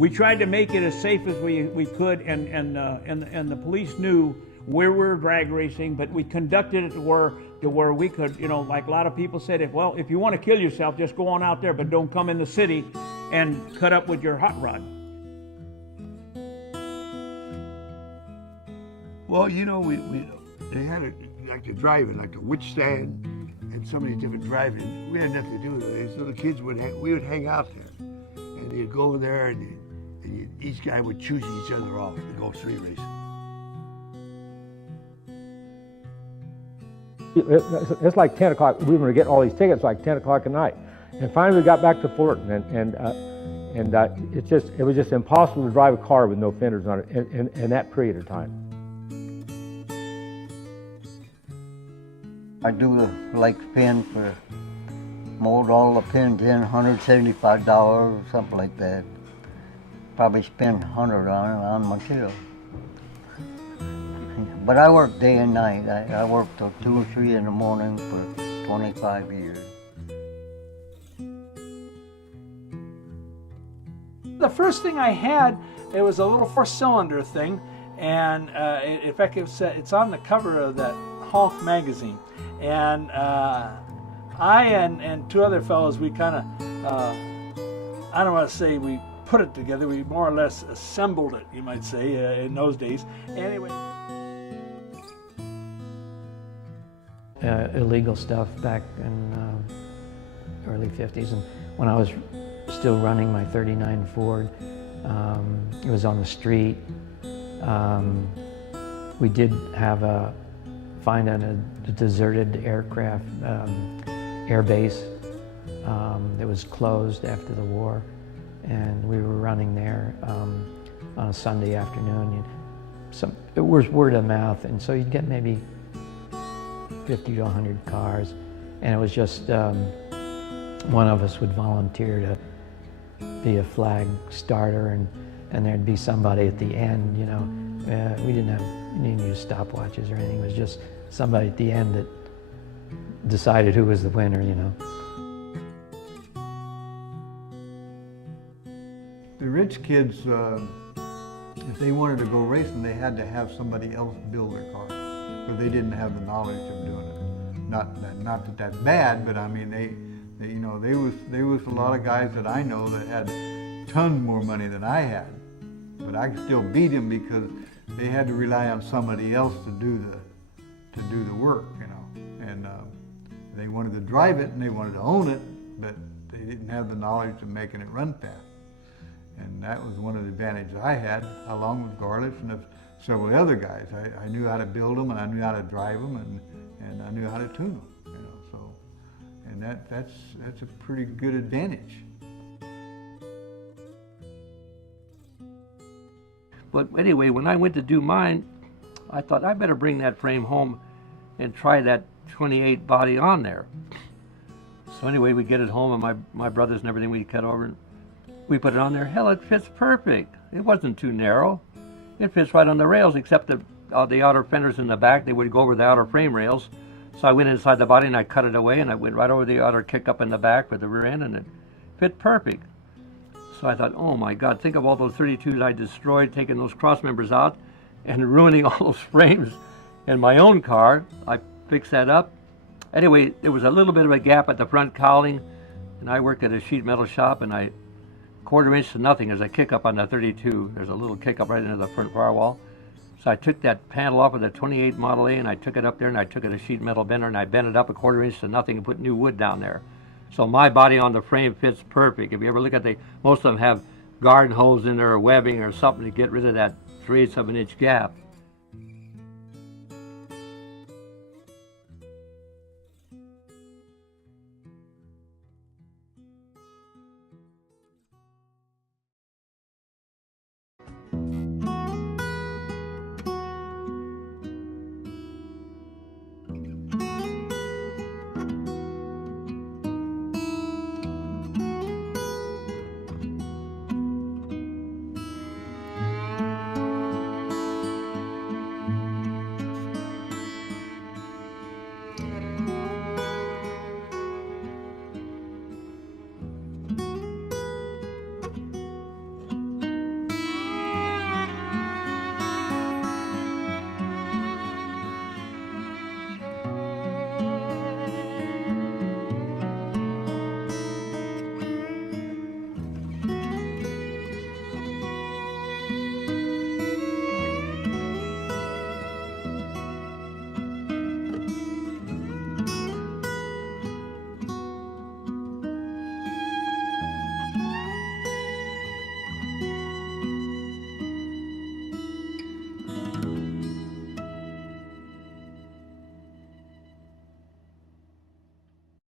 We tried to make it as safe as we could, and the police knew where we were drag racing, but we conducted it to where we could, you know, like a lot of people said, if you want to kill yourself, just go on out there, but don't come in the city and cut up with your hot rod. Well, you know, they had like the driving, like the witch stand, and so many different driving. We had nothing to do with it. So the kids we would hang out there, and they'd go over there, and each guy would choose each other off to go street racing. It's like 10 o'clock. We were getting all these tickets like 10 o'clock at night. And finally we got back to Fullerton, and it was just impossible to drive a car with no fenders on it in that period of time. I do the lake pin for mold all the pins in, $175 or something like that. Probably spend $100 on material. But I work day and night. I work till 2 or 3 in the morning for 25 years. The first thing I had, it was a little 4-cylinder thing, and in fact it's on the cover of that Honk magazine. And I and 2 other fellows, we kind of, I don't want to say we put it together, we more or less assembled it, you might say, in those days. Anyway. Illegal stuff back in early 50s, and when I was still running my 39 Ford, it was on the street. We did have find a deserted aircraft air base that was closed after the war, and we were running there on a Sunday afternoon. It was word of mouth, and so you'd get maybe 50 to 100 cars, and it was just one of us would volunteer to be a flag starter, and there'd be somebody at the end, you know. We didn't use stopwatches or anything. It was just somebody at the end that decided who was the winner, you know. The rich kids, if they wanted to go racing, they had to have somebody else build their car, because they didn't have the knowledge of doing it. Not that that's bad, but I mean, you know, there was a lot of guys that I know that had tons more money than I had, but I could still beat them because they had to rely on somebody else to do the work, you know. And they wanted to drive it and they wanted to own it, but they didn't have the knowledge of making it run fast. And that was one of the advantages I had, along with Garlish and several other guys. I knew how to build them, and I knew how to drive them, and I knew how to tune them, you know. So, and that's a pretty good advantage. But anyway, when I went to do mine, I thought I better bring that frame home and try that 28 body on there. So anyway, we get it home, and my brothers and everything, we cut over, and we put it on there. Hell, it fits perfect. It wasn't too narrow. It fits right on the rails, except the outer fenders in the back, they would go over the outer frame rails. So I went inside the body and I cut it away, and I went right over the outer kick up in the back with the rear end, and it fit perfect. So I thought, oh my God, think of all those 32s I destroyed, taking those cross members out and ruining all those frames in my own car. I fixed that up. Anyway, there was a little bit of a gap at the front cowling, and I worked at a sheet metal shop, and I 1/4 inch to nothing. There's a kick up on the 32. There's a little kick up right into the front firewall. So I took that panel off of the 28 Model A, and I took it up there, and I took it a sheet metal bender, and I bent it up 1/4 inch to nothing and put new wood down there. So my body on the frame fits perfect. If you ever look at most of them have garden hose in there or webbing or something to get rid of that 3/8 of an inch gap.